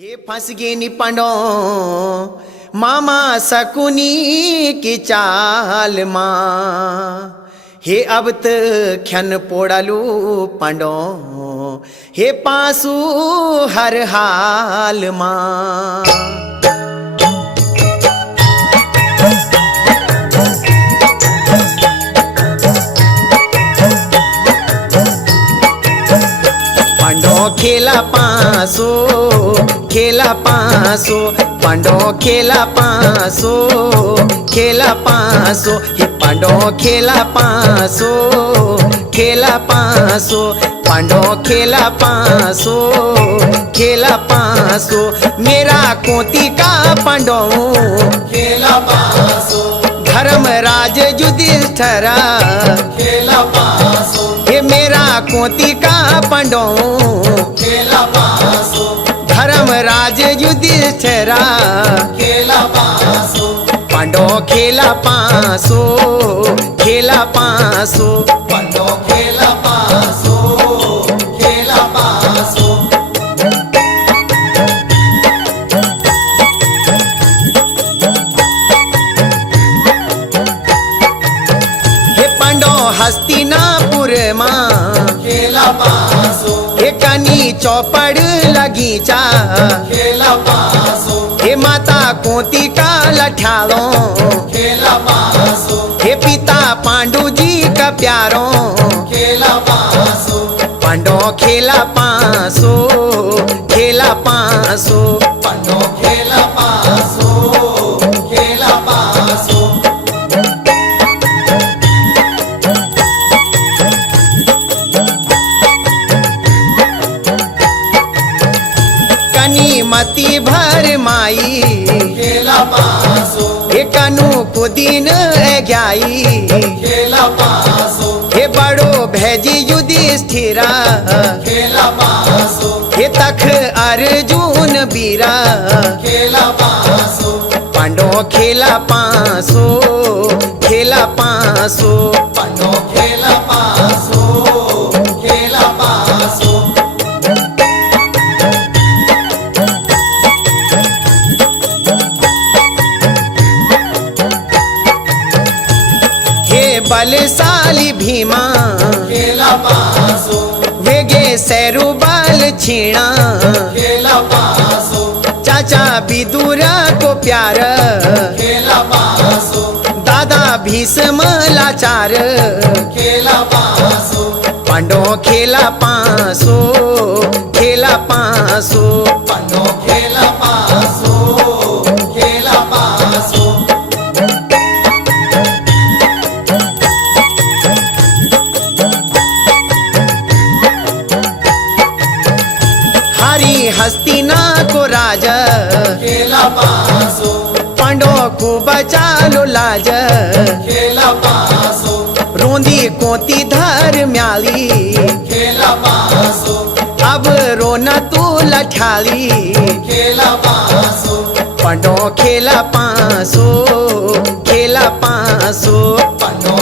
हे फंस गे नि पांडो मामा सकुनी की चाल माँ। हे अब ख्यन पोड़ालू पांडो हे पासू हर हाल माँ। खेला पासो खेला पासो पांडो खेला पासो खेला पासो हे पांडो खेला पासो खेला पासो पांडो खेला पासो खेला पासो मेरा कोती का पांडो खेला पासो धर्मराज युधिष्ठिर खेला पासो हे मेरा कोती का पांडो खेला पासो धर्मराज युधिष्ठिर खेला पासो पांडो खेला पासो खेला पासो पांडो खेला पासो खेला पासो हे पांडो हस्तिनापुर माँ खेला पासो हे कनी चौपड़ लगीचा खेला पासो हे माता कोती का लठालो खेला पासो हे पिता पांडु जी का प्यारो खेला पासो पांडो खेला पासो खेला पासो पांडो खेला पासो खेला पासो कनी मती भर माई खेला पासो हे कनु को दिन ग्याई खेला पासो हे बड़ो भैजी युधिष्ठिर खेला पासो हे तख अर्जुन बीरा खेला पासो पांडो खेला पासो खेला पासो पांडो खेला पासो खेला पासो हे बलशाली भीमा खेला पासो वेगे सैरु बल छीणा खेला पासो चाचा विदुर को प्यार खेला पासो दादा भीष्म लाचार खेला पासो पांडो खेला पासो खेला पासो पांडो खेला पासो खेला पासो हरि हस्तिना को राजा खेला पासो पांडो को बचा लो लाज खेला पासो रोंदी कोती धर म्याली खेला पासो अब रोना तू लठाली खेला पासो पांडो खेला पासो खेला पासो पांडो